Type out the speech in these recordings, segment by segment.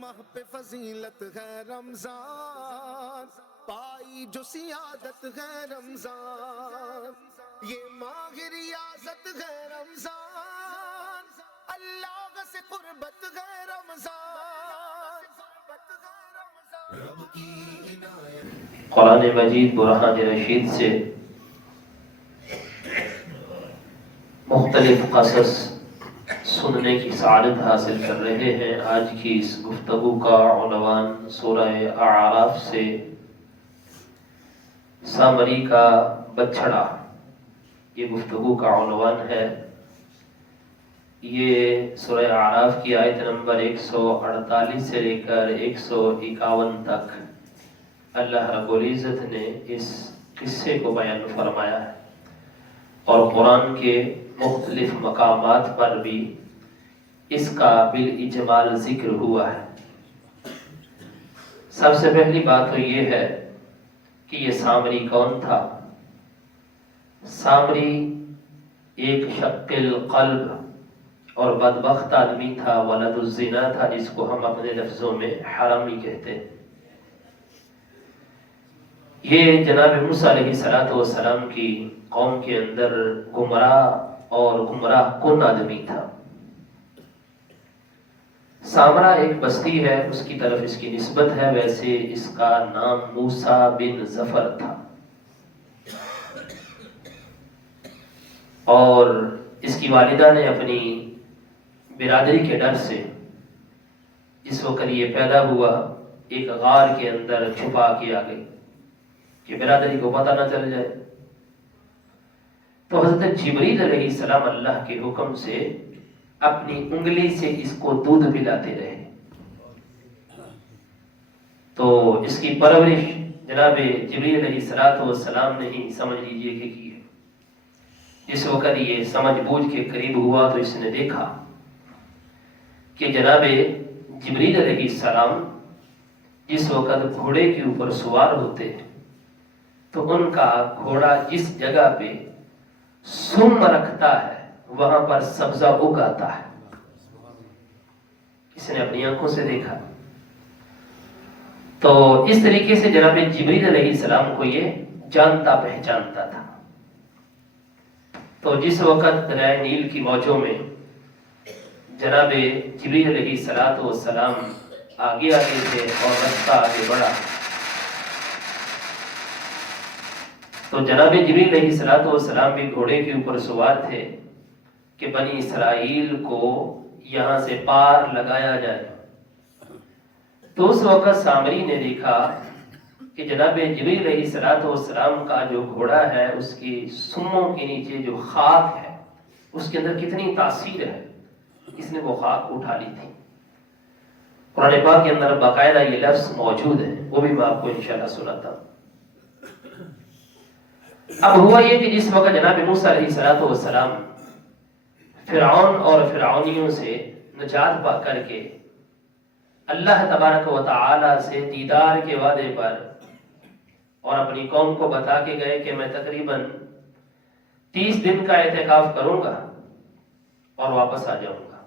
ماہ پہ فضیلت ہے رمضان، پائی جو سیادت ہے رمضان، یہ ماہ ریاضت ہے رمضان، اللہ سے قربت ہے رمضان۔ رب کی عنایت قرآن مجید برہان رشید سے مختلف قصص سننے کی سعادت حاصل کر رہے ہیں۔ آج کی اس گفتگو کا عنوان سورہ اعراف سے سامری کا بچھڑا، یہ گفتگو کا عنوان ہے۔ یہ سورہ اعراف کی آیت نمبر 148 سے لے کر 151 تک اللہ رب العزت نے اس قصے کو بیان فرمایا ہے، اور قرآن کے مختلف مقامات پر بھی اس کا بالاجمال ذکر ہوا ہے۔ سب سے پہلی بات تو یہ ہے کہ یہ سامری کون تھا؟ سامری ایک شق القلب اور بدبخت آدمی تھا، ولد الزنا تھا، جس کو ہم اپنے لفظوں میں حرامی کہتے ہیں۔ یہ جناب موسیٰ علیہ السلام کی قوم کے اندر گمراہ اور گمراہ کن آدمی تھا۔ سامرا ایک بستی ہے، اس کی طرف اس کی نسبت ہے، ویسے اس کا نام موسیٰ بن ظفر تھا، اور اس کی والدہ نے اپنی برادری کے ڈر سے جس وقت یہ پیدا ہوا ایک غار کے اندر چھپا کے آ گئی کہ برادری کو پتہ نہ چل جائے۔ تو حضرت جبریل علیہ السلام اللہ کے حکم سے اپنی انگلی سے اس کو دودھ پلاتے رہے۔ تو اس کی پرورش جناب جبریل علیہ السلام نے ہی سمجھ لیجئے کہ کی ہے۔ جس وقت یہ سمجھ بوجھ کے قریب ہوا تو اس نے دیکھا کہ جناب جبریل علیہ السلام جس وقت گھوڑے کے اوپر سوار ہوتے ہیں تو ان کا گھوڑا جس جگہ پہ سم رکھتا ہے وہاں پر سبزہ اگاتا ہے۔ اس نے اپنی آنکھوں سے دیکھا۔ تو اس طریقے سے جناب جبریل علیہ السلام کو یہ جانتا پہچانتا تھا۔ تو جس وقت دریائے نیل کی موجوں میں جناب جبریل علیہ السلام آگے آگے تھے اور رستہ آگے بڑھا، تو جناب جبریل علیہ السلام بھی گھوڑے کے اوپر سوار تھے کہ بنی اسرائیل کو یہاں سے پار لگایا جائے۔ تو اس وقت سامری نے دیکھا کہ جناب جبریل علیہ السلام کا جو گھوڑا ہے اس کی سموں کے نیچے جو خاک ہے اس کے اندر کتنی تاثیر ہے، اس نے وہ خاک اٹھا لی تھی۔ قرآن پاک کے اندر باقاعدہ یہ لفظ موجود ہے، وہ بھی میں آپ کو انشاءاللہ سناتا ہوں۔ اب ہوا یہ کہ جس وقت جناب موسیٰ علیہ السلام فرعون اور فرعونیوں سے نجات پا کر کے اللہ تبارک و تعالی سے دیدار کے وعدے پر اور اپنی قوم کو بتا کے گئے کہ میں تقریباً 30 دن کا اعتکاف کروں گا اور واپس آ جاؤں گا،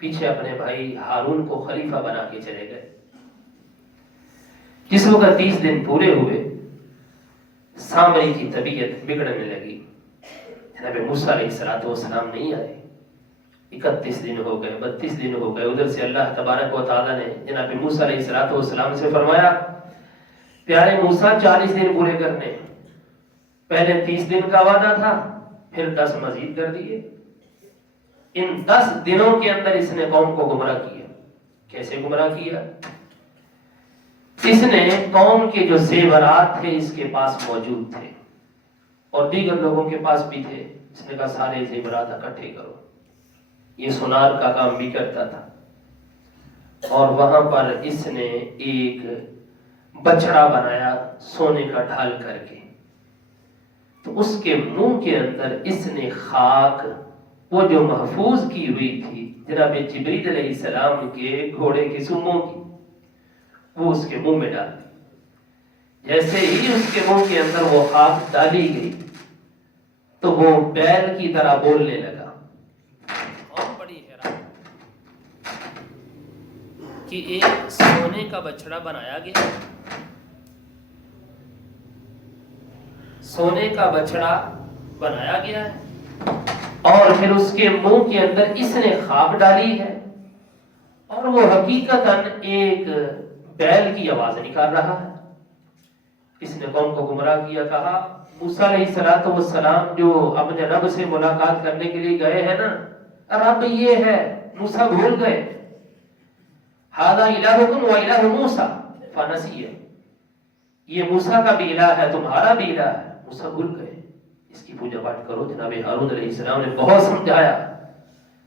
پیچھے اپنے بھائی ہارون کو خلیفہ بنا کے چلے گئے۔ جس وقت 30 دن پورے ہوئے سامری کی طبیعت بگڑنے لگی، جناب موسیٰ علیہ السلام نہیں آئے۔ 31 دن ہو گئے، 32 دن ہو گئے۔ ادھر سے اللہ تبارک و تعالیٰ نے جناب موسیٰ علیہ السلام سے فرمایا پیارے موسیٰ 40 دن پورے کرنے، پہلے 30 دن کا وعدہ تھا، پھر 10 مزید کر دیے۔ ان 10 دنوں کے اندر اس نے قوم کو گمراہ کیا۔ کیسے گمراہ کیا؟ اس نے قوم کے جو زیورات تھے اس کے پاس موجود تھے اور دیگر لوگوں کے پاس بھی تھے، اس نے کہا سارے زیورات اکٹھے کرو۔ یہ سونار کا کام بھی کرتا تھا، اور وہاں پر اس نے ایک بچڑا بنایا سونے کا ڈھال کر کے، تو اس کے منہ کے اندر اس نے خاک وہ جو محفوظ کی ہوئی تھی جناب جبریل علیہ السلام کے گھوڑے کی سموں کی، وہ اس کے منہ میں ڈال دی۔ جیسے ہی اس کے منہ کے اندر وہ خاک ڈالی گئی تو وہ بیل کی طرح بولنے لگا۔ کہ ایک سونے کا بچڑا بنایا گیا، سونے کا بچڑا بنایا گیا ہے، اور پھر اس کے منہ کے اندر اس نے خاک ڈالی ہے، اور وہ حقیقتاً ایک بیل کی آواز نکال رہا ہے۔ اس نے قوم کو گمراہ کیا، کہا موسیٰ علیہ السلام جو اپنے رب سے ملاقات کرنے کے لیے گئے ہیں نا، رب یہ ہے، موسیٰ بھول گئے، ھذا الہکم و الہ موسیٰ فنسی، یہ موسیٰ کا بھی الہ ہے، تمہارا بھی الہ ہے، موسیٰ بھول گئے، اس کی پوجا پاٹ کرو۔ جناب ہارون علیہ السلام نے بہت سمجھایا،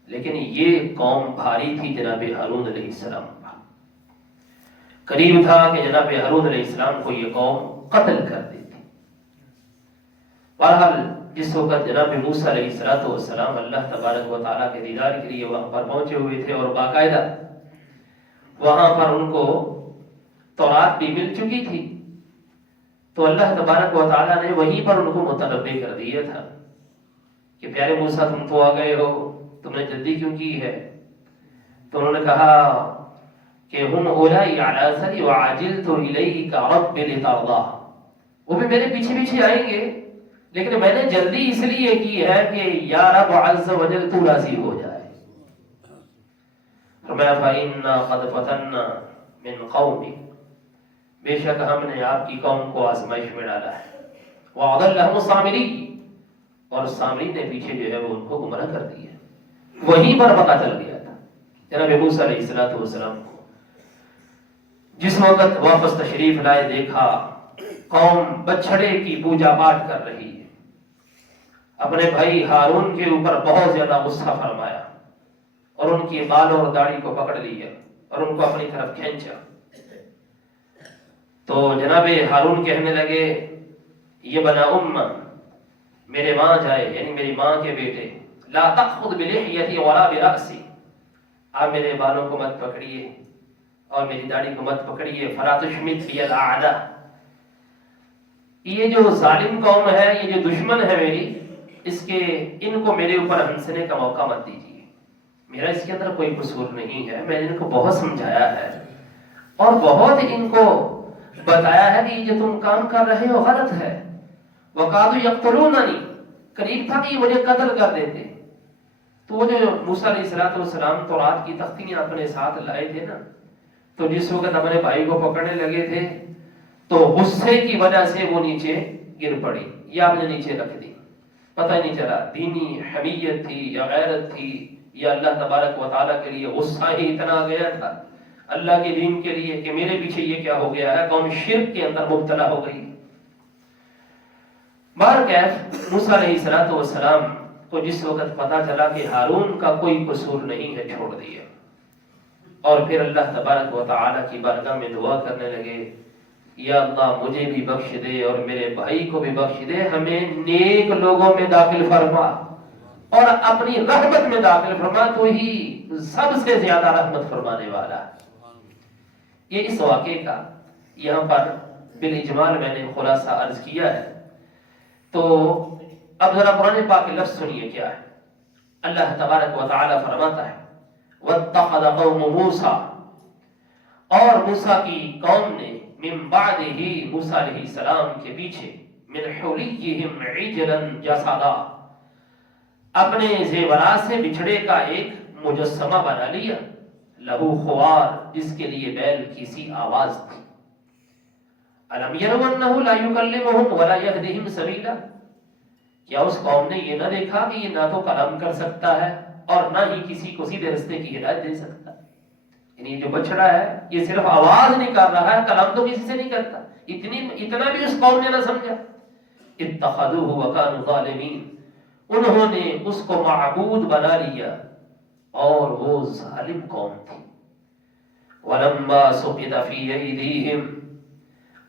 لیکن یہ قوم بھاری تھی جناب ہارون علیہ السلام پر، قریب تھا کہ جناب ہارون علیہ السلام کو یہ قوم قتل کر دیتی۔ بہرحال جس وقت جناب موسیٰ علیہ السلام اللہ تبارک و تعالیٰ کے دیدار کے لیے وہاں پر پہنچے ہوئے تھے، اور باقاعدہ وہاں پر ان کو تورات بھی مل چکی تھی، تو اللہ تبارک و تعالیٰ نے وہیں پر ان کو متنبع کر دیا تھا کہ پیارے موسیٰ تم تو آ گئے ہو، تم نے جلدی کیوں کی ہے؟ تو انہوں نے کہا کہ ہم اولائی علی اثری وعجلت الیک رب لترضی، وہ بھی میرے پیچھے پیچھے آئیں گے، لیکن میں نے جلدی اس لیے کی ہے کہ یا رب عز و جل تو راضی ہو جائے۔ فرمایا فإنا قد فتنا من قومک، بے شک ہم نے آپ کی قوم کو آزمائش میں ڈالا ہے، وَأَضَلَّهُمُ السَّامِرِيُّ، اور سامری نے پیچھے جو ہے وہ ان کو گمراہ کر دیا۔ وہیں پر پتہ چل گیا تھا جناب موسیٰ علیہ السلام کو، جس وقت واپس تشریف لائے، دیکھا قوم بچھڑے کی پوجا پاٹ کر رہی ہے، اپنے بھائی ہارون کے اوپر بہت زیادہ غصہ فرمایا، اور ان کی بال اور داڑھی کو پکڑ لیا اور ان کو اپنی طرف کھینچا۔ تو جناب ہارون کہنے لگے یہ بنا امہ، میرے ماں جائے، یعنی میری ماں کے بیٹے، لا تأخذ بلحیتی ولا برأسی، آپ میرے بالوں کو مت پکڑیے اور میری داڑھی کو مت پکڑیے، فلا تشمت بی الاعداء، یہ جو ظالم قوم ہے، یہ جو دشمن ہے میری، ان کو میرے اوپر ہنسنے کا موقع مت دیجیے، میرا اس کے اندر کوئی قصور نہیں ہے، میں نے ان کو بہت سمجھایا ہے اور بہت ان کو بتایا ہے کہ یہ جو تم کام کر رہے ہو غلط ہے، وَقَادُوا يَقْتُلُونَنِي، قریب تھا کہ یہ مجھے قتل کر دیتے۔ تو وہ جو موسیٰ علیہ السلام تورات کی تختیاں اپنے ساتھ لائے تھے نا، تو جس وقت اپنے بھائی کو پکڑنے لگے تھے تو غصے کی وجہ سے وہ نیچے گر پڑی یا آپ نے نیچے رکھ دی، پتہ نہیں چلا دینی حمیت تھی یا غیرت تھی یا اللہ تبارک و تعالیٰ کے لیے غصہ ہی اتنا آ گیا تھا اللہ کے دین کے لیے کہ میرے پیچھے یہ کیا ہو گیا ہے، قوم شرک کے اندر مبتلا ہو گئی۔ بہرکیف موسیٰ علیہ السلام کو جس وقت پتا چلا کہ ہارون کا کوئی قصور نہیں ہے، چھوڑ دیا، اور پھر اللہ تبارک و تعالیٰ کی بارگاہ میں دعا کرنے لگے، یا اللہ مجھے بھی بخش دے اور میرے بھائی کو بھی بخش دے، ہمیں نیک لوگوں میں داخل فرما اور اپنی رحمت میں داخل فرما، تو ہی سب سے زیادہ رحمت فرمانے والا ہے۔ یہ اس واقعے کا یہاں پر بالاجمال میں نے خلاصہ عرض کیا ہے۔ تو اب ذرا قرآن پاک کے لفظ سنیے کیا ہے۔ اللہ تبارک و تعالی فرماتا ہے وَاتَّخَذَ قَوْمُ مُوسَىٰ، اور موسیٰ کی قوم نے من بعدہ، موسیٰ علیہ السلام کے پیچھے، من حلیہم عجلا جسدا، اپنے زیورات سے بچھڑے کا ایک مجسمہ بنا لیا، لہو خوار، جس کے لیے بیل کی سی آواز تھی۔ الم یروا انہ لا یکلمہم ولا یہدیہم سبیلا، کیا اس قوم نے یہ نہ دیکھا کہ یہ نہ تو کلام کر سکتا ہے اور نہ ہی کسی کو سیدھے راستے کی ہدایت دے سکتا ہے؟ یعنی جو بچڑا ہے یہ صرف آواز نکال رہا ہے، کلام تو کسی سے نہیں کرتا، اتنا بھی اس قوم نے نہ سمجھا۔ اتخذوہ وکانوا ظالمین، انہوں نے اس کو معبود بنا لیا اور وہ ظالم قوم تھی۔ وَلَمَّا سُقِطَ فِي أَيْدِيهِمْ،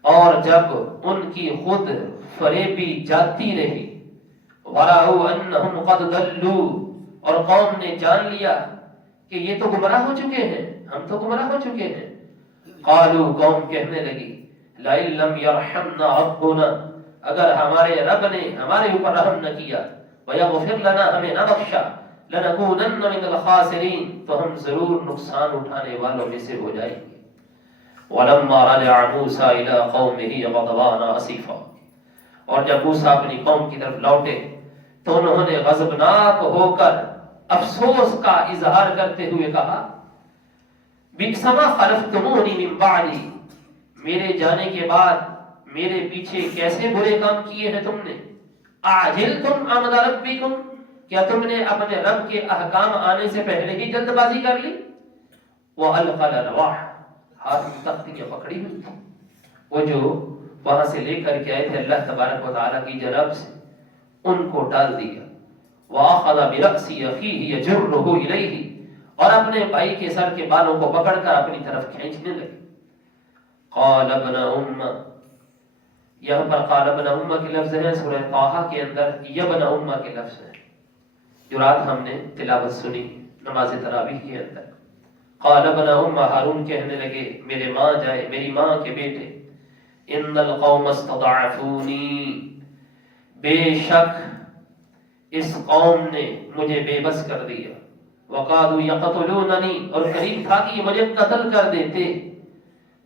اور جب ان کی خود فریبی جاتی رہی، وَرَأَوْا أَنَّهُمْ قَدْ ضَلُّوا، اور قوم نے جان لیا کہ یہ تو گمراہ ہو چکے ہیں، ہم تو گمراہ ہو چکے ہیں، قالوا، قوم کہنے لگی، لَئِن لَّمْ يَرْحَمْنَا رَبُّنَا، اگر ہمارے رب نے ہمارے اوپر رحم نہ کیا، وَيَغْفِرْ لَنَا، ہمیں نہ بخشا، لنکونن من الخاسرین، تو ہم ضرور نقصان اٹھانے والوں میں سے ہو جائیں گے۔ ولما رجع موسیٰ الی قومہ غضبان اسفا، اور جب موسیٰ اپنی قوم کی طرف لوٹے تو انہوں نے غضبناک ہو کر افسوس کا اظہار کرتے ہوئے کہا بئس ما خلفتمونی من بعدی، میرے جانے کے بعد میرے پیچھے کیسے برے کام کیے ہیں تم نے۔ اعجلتم امر ربکم، کیا تم نے اپنے رب کے احکام آنے سے پہلے ہی جلد بازی کر لی۔ وَأَلْقَى الْأَلْوَاحَ، ہاتھ میں تختیاں پکڑی ہوئی تھی، وہ جو وہاں سے لے کر کے آئے تھے اللہ تبارک و تعالیٰ کی جناب سے، ان کو ڈال دیا۔ وَأَخَذَ بِرَأْسِ أَخِيهِ يَجُرُّهُ إِلَيْهِ، اور اپنے بھائی کے سر کے بالوں کو پکڑ کر اپنی طرف کھینچنے لگے۔ قَالَ ابْنَ أُمَّ، یہاں پر قَالَ ابْنَ أُمَّ کے لفظ ہیں، سورہ طٰہٰ کے اندر یبن أُمَّ کے لفظ ہیں جو رات ہم نے تلاوت سنی نماز تراویح کے اندر۔ قَالَ ابْنَ أُمَّ، ہارون کہنے لگے میرے ماں جائے، میری ماں کے بیٹے، ان القوم استضعفونی، بے شک اس قوم نے مجھے بے بس کر دیا۔ وقالوا یقتلوننی، اور قریب تھا کہ یہ مجھے قتل کر دیتے۔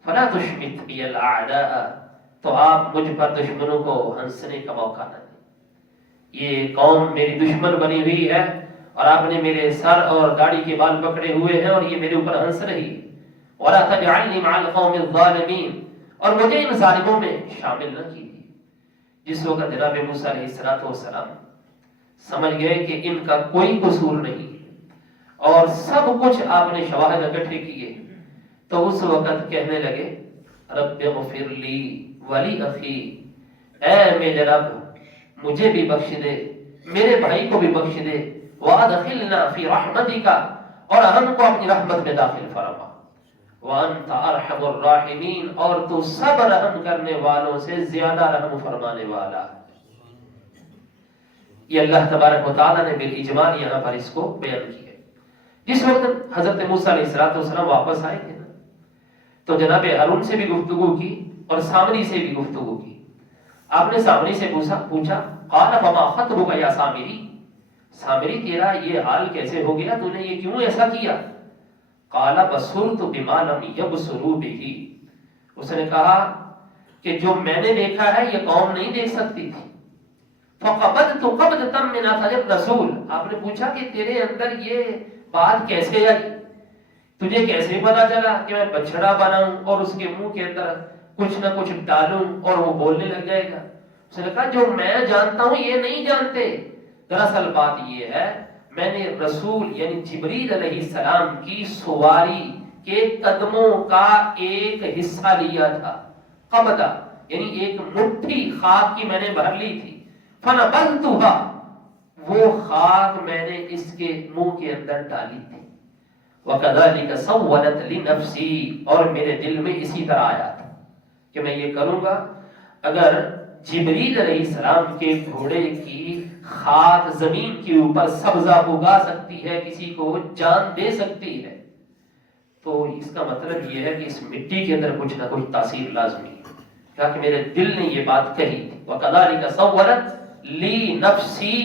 فلا تشمت بی الاعداء، تو آپ مجھ پر دشمنوں کو ہنسنے کا موقع نہ دیں۔ یہ قوم میری دشمن بنی ہوئی ہے اور آپ نے میرے سر اور گاڑی کے بال پکڑے ہوئے ہیں اور یہ میرے اوپر ہنس رہی ہے۔ ولا تجعلنی مع القوم الظالمین، اور مجھے ان ظالموں میں شامل نہ کیجیے۔ جس وقت جناب موسیٰ علیہ السلام سمجھ گئے کہ ان کا کوئی قصور نہیں اور سب کچھ آپ نے شواہد اکٹھے کیے، تو اس وقت کہنے لگے رب اغفر لی ولی اخی، اے میرے رب مجھے بھی بخش دے، میرے بھائی کو بھی بخش دے، وادخلنا فی رحمتک، اور ہم کو اپنی رحمت میں داخل فرما، وانت ارحم الراحمین، اور تو سب رحم کرنے والوں سے زیادہ رحم فرمانے والا۔ یہ اللہ تبارک و تعالیٰ نے بالاجمال یہاں پر اس کو بیان کیا۔ جس وقت حضرت موسیٰ علیہ السلام واپس آئے تھے نا، تو جناب ہارون سے بھی گفتگو کی اور سامری سے بھی گفتگو کی۔ آپ نے سامری سے پوچھا قال فما خطبک یا سامری، سامری تیرا یہ حال کیسے ہو گیا، تو نے یہ کیوں ایسا کیا؟ قال بصرت بما لم يبصروا به، اس نے کہا کہ جو میں نے دیکھا ہے یہ قوم نہیں دیکھ سکتی تھی۔ فقبضت قبضة من اثر الرسول، آپ نے پوچھا کہ تیرے اندر یہ بات کیسے آئی، تجھے کیسے پتا چلا کہ میں بچڑا بناؤں اور اس کے منہ کے اندر کچھ نہ کچھ ڈالوں اور وہ بولنے لگ جائے گا؟ اس نے کہا جو میں جانتا ہوں یہ نہیں جانتے۔ دراصل بات یہ ہے میں نے رسول یعنی جبریل علیہ السلام کی سواری کے قدموں کا ایک حصہ لیا تھا، قبضہ یعنی ایک مٹھی خاک کی میں نے بھر لی تھی، فنبذتها، وہ خاک میں نے اس کے منہ کے اندر ڈالی تھی۔ وَكَذَلِكَ سَوَّلَتْ لِنَفْسِي، اور میرے دل میں اسی طرح آیا تھا کہ میں یہ کروں گا۔ اگر جبریل علیہ السلام کے گھوڑے کی خاک زمین کے اوپر سبزہ اگا سکتی ہے، کسی کو جان دے سکتی ہے، تو اس کا مطلب یہ ہے کہ اس مٹی کے اندر کچھ نہ کچھ تاثیر لازمی ہے، کہ میرے دل نے یہ بات کہی تھی۔ وَكَذَلِكَ سَوَّلَتْ لِي نَفْسِي،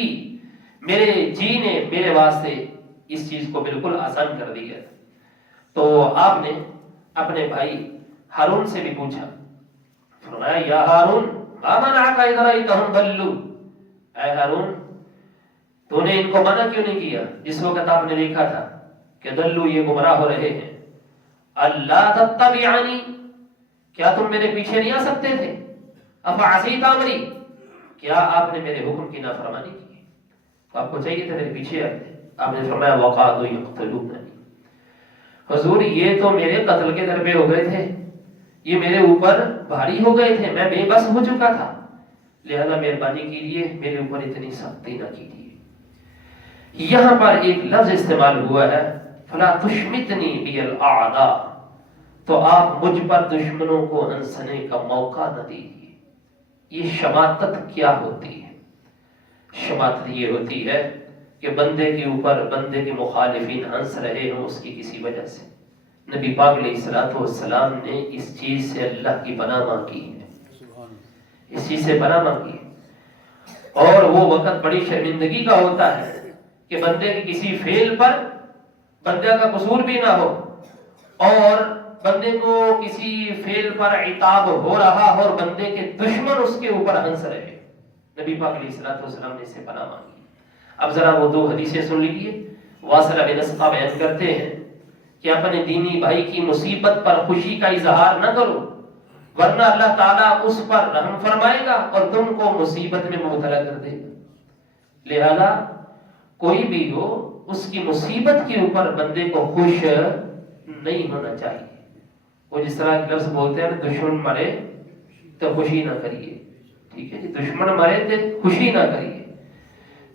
میرے جی نے میرے واسطے اس چیز کو بالکل آسان کر دیا۔ تو آپ نے اپنے بھائی ہارون سے بھی پوچھا، فرمایا یا ہارون ما منعک اذ رأیتہم ضلوا، اے ہارون تو نے ان کو منع کیوں نہیں کیا جس وقت آپ نے دیکھا تھا کہ ضلوا یہ گمراہ ہو رہے ہیں؟ اللہ تتبعنی، کیا تم میرے پیچھے نہیں آ سکتے تھے؟ افعصیت امری، کیا آپ نے میرے حکم کی نافرمانی کی؟ تو آپ کو چاہیے تھا میرے پیچھے آتے۔ آپ نے فرمایا وقعدوا یقتلوننی، حضور یہ تو میرے قتل کے درپے ہو گئے تھے، یہ میرے اوپر بھاری ہو گئے تھے، میں بے بس ہو چکا تھا، لہذا مہربانی کیجیے میرے اوپر اتنی سختی نہ کیجیے۔ یہاں پر ایک لفظ استعمال ہوا ہے فلا تشمتنی بی الاعداء، تو آپ مجھ پر دشمنوں کو ہنسنے کا موقع نہ دیجیے۔ یہ شماتت کیا ہوتی ہے؟ شماتت یہ ہوتی ہے کہ بندے کے اوپر بندے کے مخالفین ہنس رہے ہوں اس کی کسی وجہ سے۔ نبی پاک علیہ السلام نے اس چیز سے اللہ کی پناہ مانگی ہے، اس چیز سے پناہ مانگی ہے، اور وہ وقت بڑی شرمندگی کا ہوتا ہے کہ بندے کے کسی فعل پر بندے کا قصور بھی نہ ہو اور بندے کو کسی فعل پر عتاب ہو رہا اور بندے کے دشمن اس کے اوپر ہنس رہے. نبی پاک علیہ الصلوۃ والسلام نے اس سے پناہ مانگی. اب ذرا وہ دو حدیثیں سن لیجیے. واصلہ بن اسقا بیان کرتے ہیں کہ اپنے دینی بھائی کی مصیبت پر خوشی کا اظہار نہ کرو ورنہ اللہ تعالیٰ اس پر رحم فرمائے گا اور تم کو مصیبت میں مبتلا کر دے گا. لہذا کوئی بھی ہو اس کی مصیبت کے اوپر بندے کو خوش نہیں ہونا چاہیے. وہ جس طرح لفظ بولتے ہیں دشمن مرے تو خوشی نہ کریے. ٹھیک ہے جی, دشمن مرے تو خوشی نہ کریے.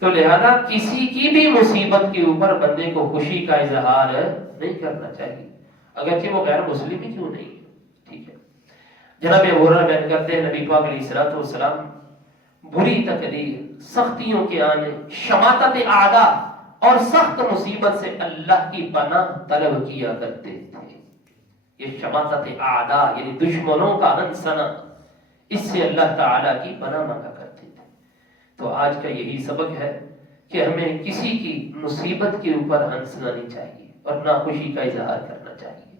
تو لہذا کسی کی بھی مصیبت کے اوپر بندے کو خوشی کا اظہار نہیں کرنا چاہیے اگرچہ وہ غیر مسلم ہی کیوں نہیں. ٹھیک ہے. جناب ابو ہریرہ بیان کرتے ہیں نبی پاک علیہ الصلوۃ والسلام بری تقدیر, سختیوں کے آنے, شماتت اعداء اور سخت مصیبت سے اللہ کی پناہ طلب کیا کرتے تھے. یہ شماتت اعداء یعنی دشمنوں کا ہنسنا, اس سے اللہ تعالیٰ کی پناہ مانگا کرتے تھے. تو آج کا یہی سبق ہے کہ ہمیں کسی کی مصیبت کے اوپر ہنسنا نہیں چاہیے اور نہ خوشی کا اظہار کرنا چاہیے.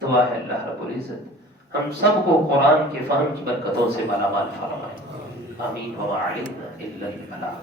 دعا ہے اللہ رب العزت ہم سب کو قرآن کے فہم کی برکتوں سے مالا مال فرمائے. آمین. وما علینا الا البلاغ.